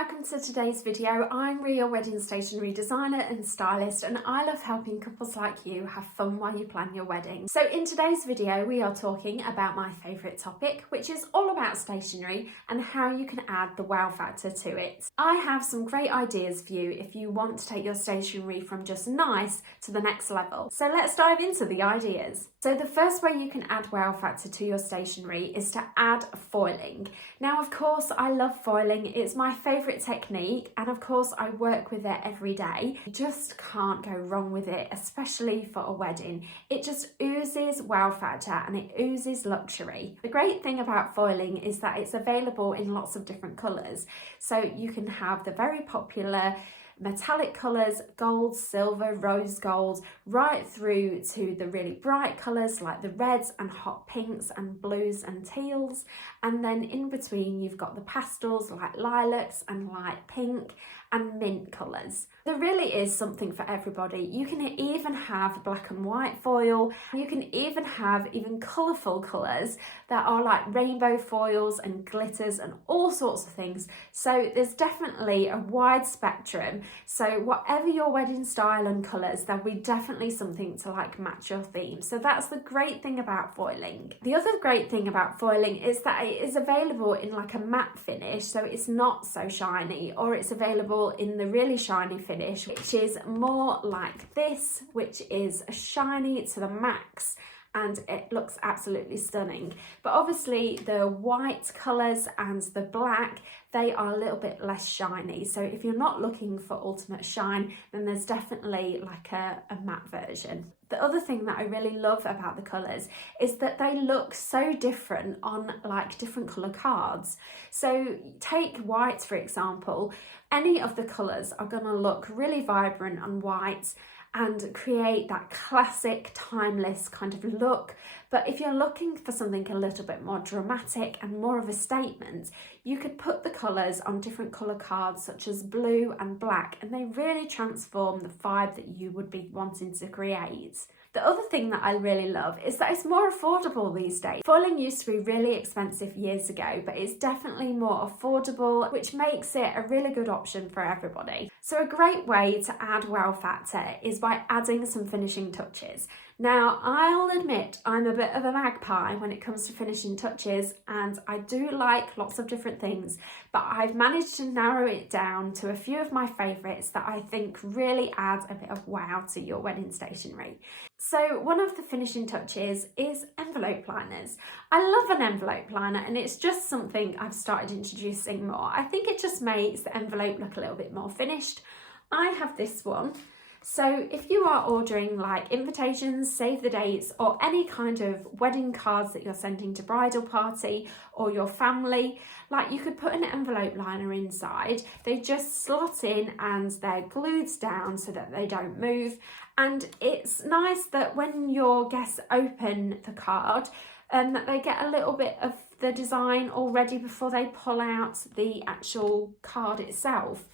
welcome to today's video. I'm Ria, wedding stationery designer and stylist, and I love helping couples like you have fun while you plan your wedding. So in today's video we are talking about my favourite topic, which is all about stationery and how you can add the wow factor to it. I have some great ideas for you if you want to take your stationery from just nice to the next level. So let's dive into the ideas. So the first way you can add wow factor to your stationery is to add foiling. Now of course I love foiling, it's my favourite technique, and of course I work with it every day. You just can't go wrong with it, especially for a wedding. It just oozes wow factor and it oozes luxury. The great thing about foiling is that it's available in lots of different colours. So you can have the very popular metallic colours, gold, silver, rose gold, right through to the really bright colours like the reds and hot pinks and blues and teals. And then in between you've got the pastels like lilacs and light pink and mint colours. There really is something for everybody. You can even have black and white foil. You can even have colourful colours that are like rainbow foils and glitters and all sorts of things. So there's definitely a wide spectrum. So whatever your wedding style and colours, there'll be definitely something to like match your theme. So that's the great thing about foiling. The other great thing about foiling is that it is available in like a matte finish, so it's not so shiny, or it's available in the really shiny finish, which is more like this, which is shiny to the max, and it looks absolutely stunning. But obviously the white colours and the black, they are a little bit less shiny. So if you're not looking for ultimate shine, then there's definitely like a matte version. The other thing that I really love about the colours is that they look so different on like different colour cards. So take white for example, any of the colours are going to look really vibrant on white and create that classic timeless kind of look. But if you're looking for something a little bit more dramatic and more of a statement, you could put the colours on different colour cards such as blue and black, and they really transform the vibe that you would be wanting to create. The other thing that I really love is that it's more affordable these days. Foiling used to be really expensive years ago, but it's definitely more affordable, which makes it a really good option for everybody. So a great way to add wow factor is by adding some finishing touches. Now, I'll admit I'm a bit of a magpie when it comes to finishing touches, and I do like lots of different things, but I've managed to narrow it down to a few of my favourites that I think really add a bit of wow to your wedding stationery. So one of the finishing touches is envelope liners. I love an envelope liner, and it's just something I've started introducing more. I think it just makes the envelope look a little bit more finished. I have this one. So if you are ordering like invitations, save the dates, or any kind of wedding cards that you're sending to bridal party or your family, like you could put an envelope liner inside. They just slot in and they're glued down so that they don't move. And it's nice that when your guests open the card, that they get a little bit of the design already before they pull out the actual card itself.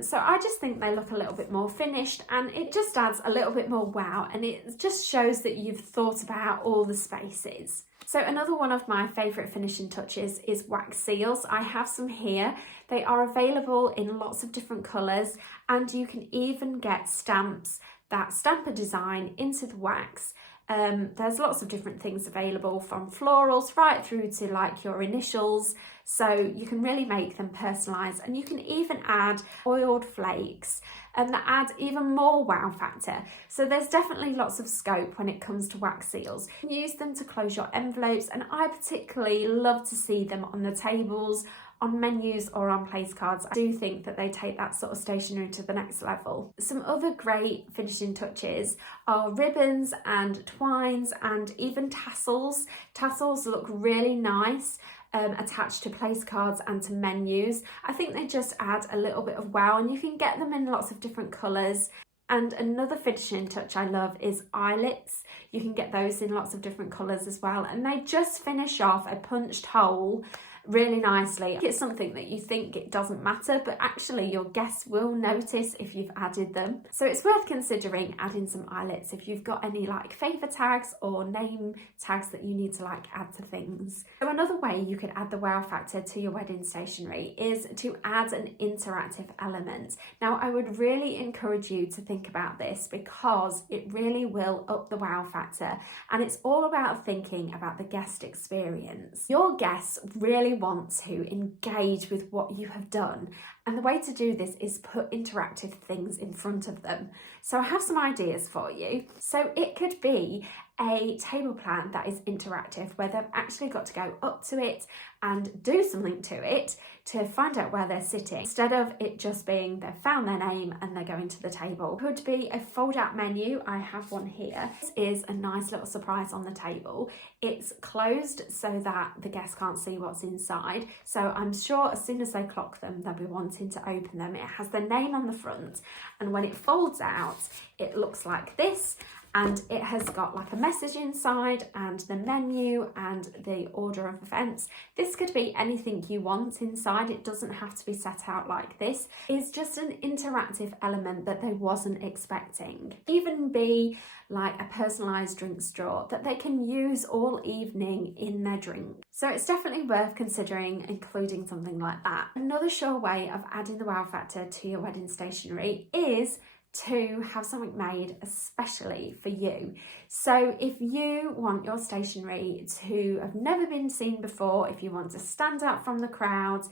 So I just think they look a little bit more finished, and it just adds a little bit more wow, and it just shows that you've thought about all the spaces. So another one of my favourite finishing touches is wax seals. I have some here. They are available in lots of different colours, and you can even get stamps that stamp a design into the wax. There's lots of different things available, from florals right through to like your initials, so you can really make them personalised, and you can even add oiled flakes that add even more wow factor. So there's definitely lots of scope when it comes to wax seals. You can use them to close your envelopes, and I particularly love to see them on the tables, on menus, or on place cards. I do think that they take that sort of stationery to the next level. Some other great finishing touches are ribbons and twines and even tassels. Tassels look really nice attached to place cards and to menus. I think they just add a little bit of wow, and you can get them in lots of different colours. And another finishing touch I love is eyelets. You can get those in lots of different colours as well, and they just finish off a punched hole really nicely. It's something that you think it doesn't matter, but actually your guests will notice if you've added them. So it's worth considering adding some eyelets if you've got any like favour tags or name tags that you need to like add to things. So another way you could add the wow factor to your wedding stationery is to add an interactive element. Now I would really encourage you to think about this because it really will up the wow factor, and it's all about thinking about the guest experience. Your guests really want to engage with what you have done, and the way to do this is put interactive things in front of them. So I have some ideas for you. So it could be a table plan that is interactive, where they've actually got to go up to it and do something to it to find out where they're sitting, instead of it just being they've found their name and they're going to the table. Could be a fold out menu. I have one here. This is a nice little surprise on the table. It's closed so that the guests can't see what's inside. So I'm sure as soon as they clock them, they'll be wanting to open them. It has their name on the front, and when it folds out, it looks like this. And it has got like a message inside and the menu and the order of events. This could be anything you want inside. It doesn't have to be set out like this. It's just an interactive element that they wasn't expecting. Even be like a personalised drink straw that they can use all evening in their drink. So it's definitely worth considering including something like that. Another sure way of adding the wow factor to your wedding stationery is to have something made especially for you. So if you want your stationery to have never been seen before, if you want to stand out from the crowd,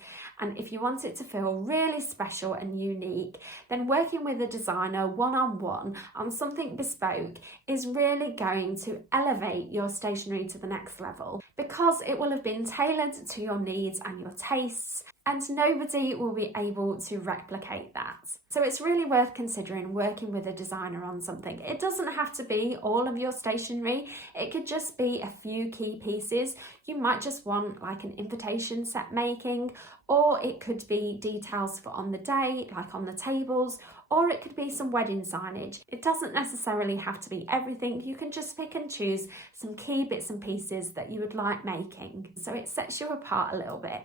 and if you want it to feel really special and unique, then working with a designer one-on-one on something bespoke is really going to elevate your stationery to the next level, because it will have been tailored to your needs and your tastes, and nobody will be able to replicate that. So it's really worth considering working with a designer on something. It doesn't have to be all of your stationery. It could just be a few key pieces. You might just want like an invitation set making, or it could be details for on the day, like on the tables, or it could be some wedding signage. It doesn't necessarily have to be everything. You can just pick and choose some key bits and pieces that you would like making, so it sets you apart a little bit.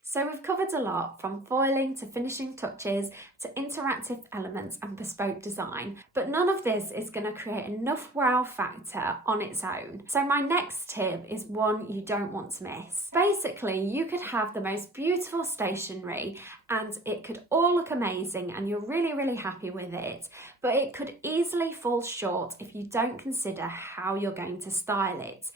So we've covered a lot, from foiling to finishing touches to interactive elements and bespoke design, but none of this is going to create enough wow factor on its own. So my next tip is one you don't want to miss. Basically, you could have the most beautiful stationery and it could all look amazing and you're really, really happy with it, but it could easily fall short if you don't consider how you're going to style it.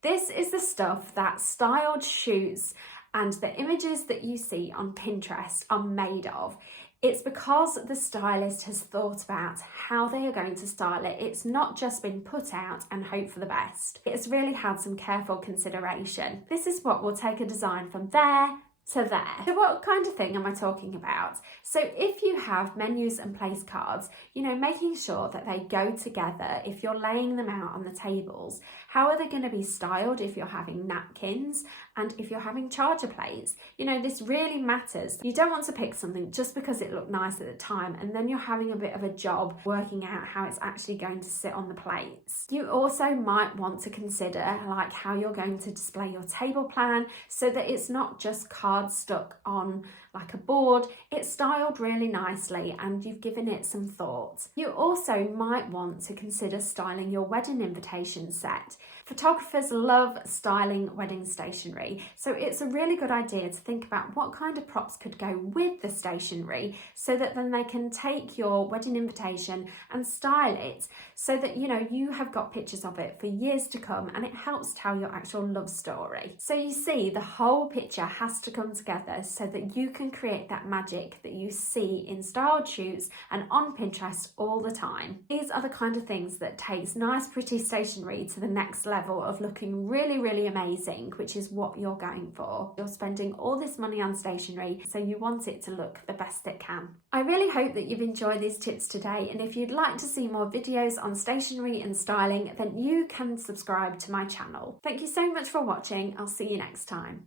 This is the stuff that styled shoots and the images that you see on Pinterest are made of. It's because the stylist has thought about how they are going to style it. It's not just been put out and hope for the best. It's really had some careful consideration. This is what will take a design from there to there. So what kind of thing am I talking about? So if you have menus and place cards, you know, making sure that they go together. If you're laying them out on the tables, how are they going to be styled if you're having napkins and if you're having charger plates? You know, this really matters. You don't want to pick something just because it looked nice at the time and then you're having a bit of a job working out how it's actually going to sit on the plates. You also might want to consider like how you're going to display your table plan so that it's not just cards stuck on like a board. It's styled really nicely and you've given it some thought. You also might want to consider styling your wedding invitation set. Photographers love styling wedding stationery, so it's a really good idea to think about what kind of props could go with the stationery so that then they can take your wedding invitation and style it so that, you know, you have got pictures of it for years to come and it helps tell your actual love story. So you see, the whole picture has to come together so that you can create that magic that you see in styled shoots and on Pinterest all the time. These are the kind of things that takes nice pretty stationery to the next level of looking really, really amazing, which is what you're going for. You're spending all this money on stationery, so you want it to look the best it can. I really hope that you've enjoyed these tips today, and if you'd like to see more videos on stationery and styling, then you can subscribe to my channel. Thank you so much for watching. I'll see you next time.